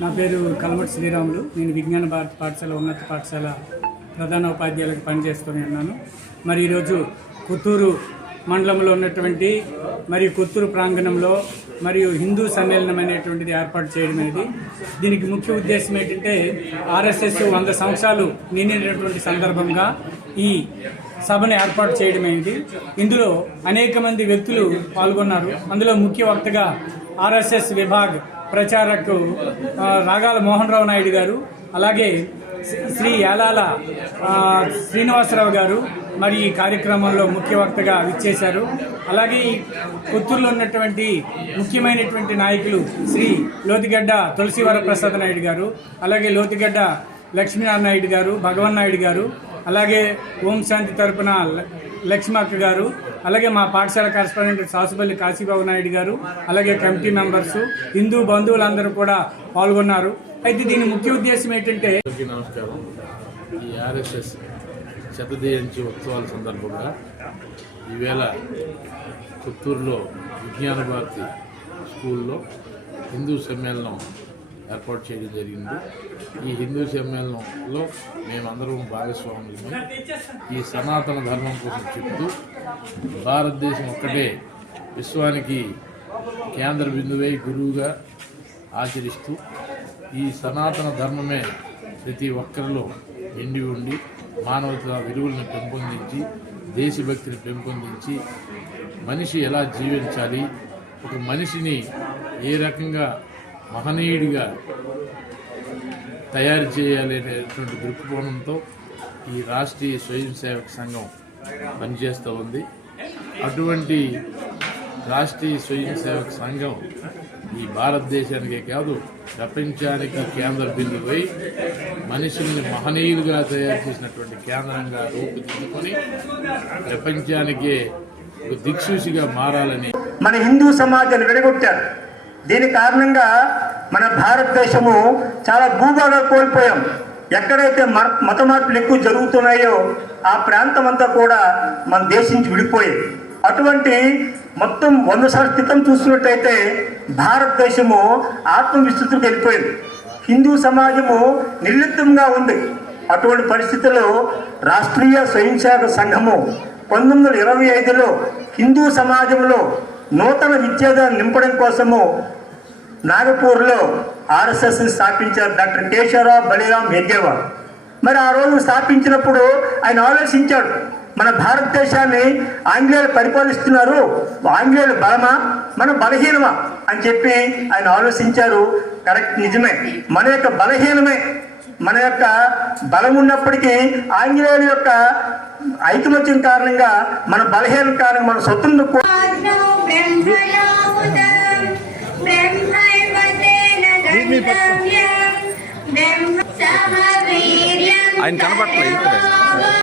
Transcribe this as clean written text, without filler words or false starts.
నా పేరు కల్మటి శ్రీరాములు. నేను విజ్ఞాన భారతి పాఠశాల ఉన్నత పాఠశాల ప్రధాన ఉపాధ్యాయులకు పనిచేస్తూనే ఉన్నాను. మరి ఈరోజు కొత్తూరు మండలంలో ఉన్నటువంటి మరియు కొత్తూరు ప్రాంగణంలో మరియు హిందూ సమ్మేళనం అనేటువంటిది ఏర్పాటు చేయడం అనేది. దీనికి ముఖ్య ఉద్దేశం ఏంటంటే ఆర్ఎస్ఎస్ 100 సంవత్సరాలు నిండినటువంటి సందర్భంగా ఈ సభను ఏర్పాటు చేయడం అనేది. ఇందులో అనేక మంది వ్యక్తులు పాల్గొన్నారు. అందులో ముఖ్య వక్తగా ఆర్ఎస్ఎస్ విభాగ్ ప్రచారకు రాగాల మోహన్ రావు నాయుడు గారు, అలాగే శ్రీ యాలాల శ్రీనివాసరావు గారు మరి ఈ కార్యక్రమంలో ముఖ్య వక్తగా విచ్చేశారు. అలాగే ఈ కొత్తూరులో ఉన్నటువంటి ముఖ్యమైనటువంటి నాయకులు శ్రీ లోతిగడ్డ తులసి వరప్రసాద్ నాయుడు గారు, అలాగే లోతిగడ్డ లక్ష్మీనారాయణ నాయుడు గారు, భగవన్ నాయుడు గారు, అలాగే ఓం శాంతి తరపున లక్ష్మక్క గారు, అలాగే మా పాఠశాల కరెస్పాండెంట్ సాసుపల్లి కాశీబాబు నాయుడు గారు, అలాగే కమిటీ మెంబర్స్, హిందూ బంధువులందరూ కూడా పాల్గొన్నారు. అయితే దీని ముఖ్య ఉద్దేశం ఏంటంటే, నమస్కారం. ఈ ఆర్ఎస్ఎస్ శతజయంతి ఉత్సవాల సందర్భంగా ఈవేళ కొత్తూరులో విజ్ఞాన భారతి స్కూల్లో హిందూ సమ్మేళనం ఏర్పాటు చేయడం జరిగింది. ఈ హిందూ సమ్మేళనంలో మేమందరం భాగస్వాములమే. ఈ సనాతన ధర్మం కోసం చెప్తూ భారతదేశం ఒక్కటే విశ్వానికి కేంద్ర బిందువై గురువుగా ఆచరిస్తూ ఈ సనాతన ధర్మమే ప్రతి ఒక్కరిలో నిండి ఉండి మానవతా విలువలను పెంపొందించి, దేశభక్తిని పెంపొందించి, మనిషి ఎలా జీవించాలి, ఒక మనిషిని ఏ రకంగా మహనీయుడిగా తయారు చేయాలి అనేటువంటి దృక్కోణంతో ఈ రాష్ట్రీయ స్వయం సేవక సంఘం పనిచేస్తూ ఉంది. అటువంటి రాష్ట్రీయ స్వయం సేవక సంఘం ఈ భారతదేశానికే కాదు ప్రపంచానికి కేంద్ర బిందువై మనుషుల్ని మహనీయులుగా తయారు చేసినటువంటి కేంద్రంగా రూపుదిద్దుకొని ప్రపంచానికే ఒక దిక్సూచిగా మారాలని మన హిందూ సమాజాన్ని విడగొట్టారు. దీని కారణంగా మన భారతదేశము చాలా భూభాగాలు కోల్పోయాం. ఎక్కడైతే మత మార్పులు ఎక్కువ జరుగుతున్నాయో ఆ ప్రాంతం అంతా కూడా మన దేశం నుంచి విడిపోయాయి. అటువంటి మొత్తం 100 సంవత్సరాల క్రితం చూసినట్టయితే భారతదేశము ఆత్మవిస్తృతికి వెళ్ళిపోయింది. హిందూ సమాజము నిర్లిప్తంగా ఉంది. అటువంటి పరిస్థితుల్లో రాష్ట్రీయ స్వయం సేవక సంఘము 1925లో హిందూ సమాజంలో నూతన విద్యాదాన్ని నింపడం కోసము నాగపూర్లో ఆర్ఎస్ఎస్ స్థాపించారు డాక్టర్ కేశవరావు బలిరామ్ హెడ్గేవార్. మరి ఆ రోజు స్థాపించినప్పుడు ఆయన ఆలోచించాడు, మన భారతదేశాన్ని ఆంగ్లేయులు పరిపాలిస్తున్నారు, ఆంగ్లేయులు బలమా మన బలహీనమా అని చెప్పి ఆయన ఆలోచించారు. కరెక్ట్, నిజమే. మన యొక్క బలహీనమే. మన యొక్క బలం ఉన్నప్పటికీ ఆంగ్లేయుల యొక్క ఐకమత్యం కారణంగా మన బలహీనం కారణంగా మన స్వతంత్ర ఆయన కనపట్లేదు.